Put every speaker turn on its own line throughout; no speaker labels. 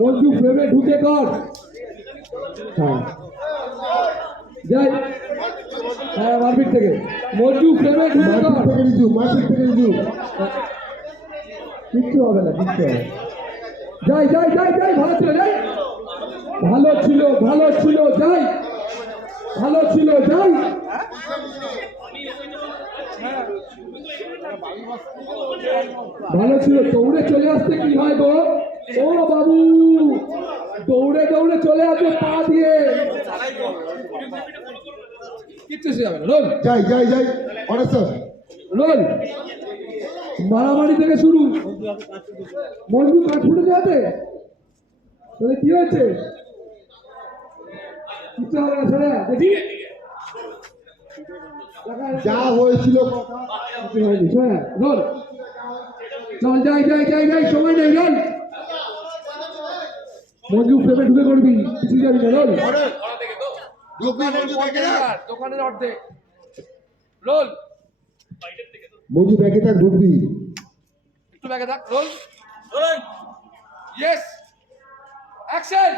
মঞ্জু ফ্রেমে ঢুকে কর। হ্যাঁ। যাই হ্যাঁ মারপিট থেকে। মঞ্জু ফ্রেমে ঢুকে কর।
থেকে রিজু মার্কেট থেকে
কিচ্ছু হবে না কিচ্ছু হবে। যাই যাই যাই যাই ভালো ছিল যাই। ভালো ছিল ভালো ছিল যাই। ভালো ছিল যাই। ভালো ছিল দৌড়ে চলে আসতে কি হয় গো? ও বাবু দৌড়ে দৌড়ে চলে আসবে পা দিয়ে। কিচ্ছু সে যাবে রোল।
যাই যাই যাই। অনেশ্বর
রোল। মারামারি থেকে শুরু। মঞ্জু কাঠ ফুটেছে হাতে তাহলে কি হয়েছে? কিচ্ছু হবে না ছেড়ে। দেখা-
যা হয়েছিল
রোল চল যাই যাই যাই যাই সময় নেই রোল মঞ্জু ফ্রেমে ঢুকে করবি কিছু যাবি না রোল দোকানের অর্ধেক। রোল।
মঞ্জু ব্যাগে তার ঢুকবি।
একটু ব্যাগে থাক রোল। ইয়েস অ্যাকশন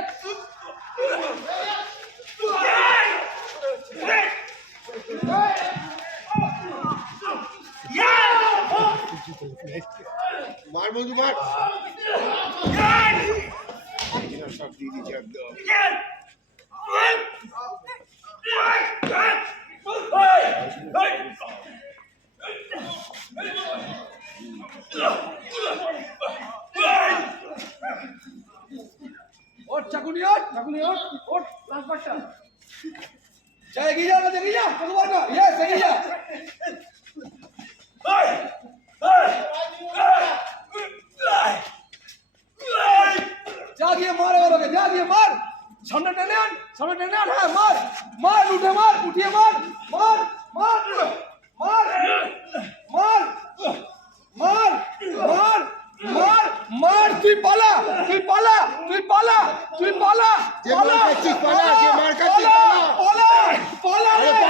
মার বন্ধু, মার।
সব দিয়ে দিয়েছি একদম ওর চাকুনি ওর চাকুনি ওর ওর লাস্ট যা এগিয়ে যা এগিয়ে যা কতবার না ইয়ে এগিয়ে যা যা গিয়ে মার এবার ওকে যা গিয়ে মার সামনে টেনে আন সামনে টেনে আন হ্যাঁ মার মার উঠে মার উঠিয়ে মার মার মার মার মার মার মার মার মার তুই পালা তুই পালা তুই পালা তুই পালা
পালা,
পালা পালা
পালা।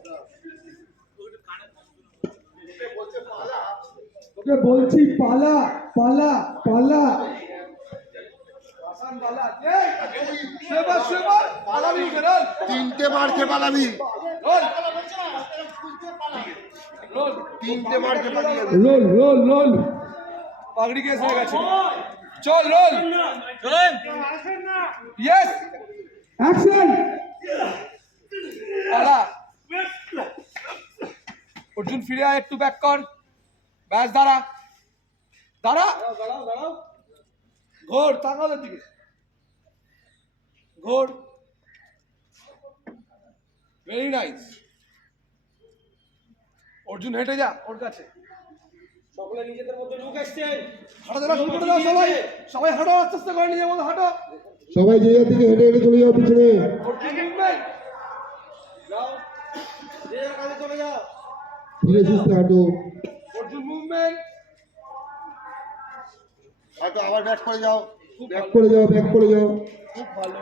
তোকে বলছি পালা পালা পালা।
তিনটে মারকে পালাবি।
রোল রোল
তিনটে মারকে পালিয়ে
রোল রোল রোল। পাগড়ি কেস হয়ে গেছে। চল রোল। ইয়েস অ্যাকশন পালা। অর্জুন ফিরে আয় একটু ব্যাক কর। ব্যাস দাঁড়া। দাঁড়া। ঘোর তাকালের দিকে ঘোর। ভেরি নাইস অর্জুন হেঁটে যা ওর কাছে।
সকলে নিজেদের মধ্যে লুক আসছে।
হাঁটা চলা শুরু করে দাও সবাই। সবাই হাঁটো আস্তে আস্তে করে নিজের মতো হাঁটো।
সবাই যে যার দিকে হেঁটে হেঁটে চলে যাও পিছনে।
যাও। যে যার কাজে চলে যাও।
ধীরে সুস্থে হাঁটো।
মুভমেন্ট
হাঁটো আবার ব্যাক করে যাও। ব্যাক করে যাও ব্যাক করে যাও।
খুব ভালো।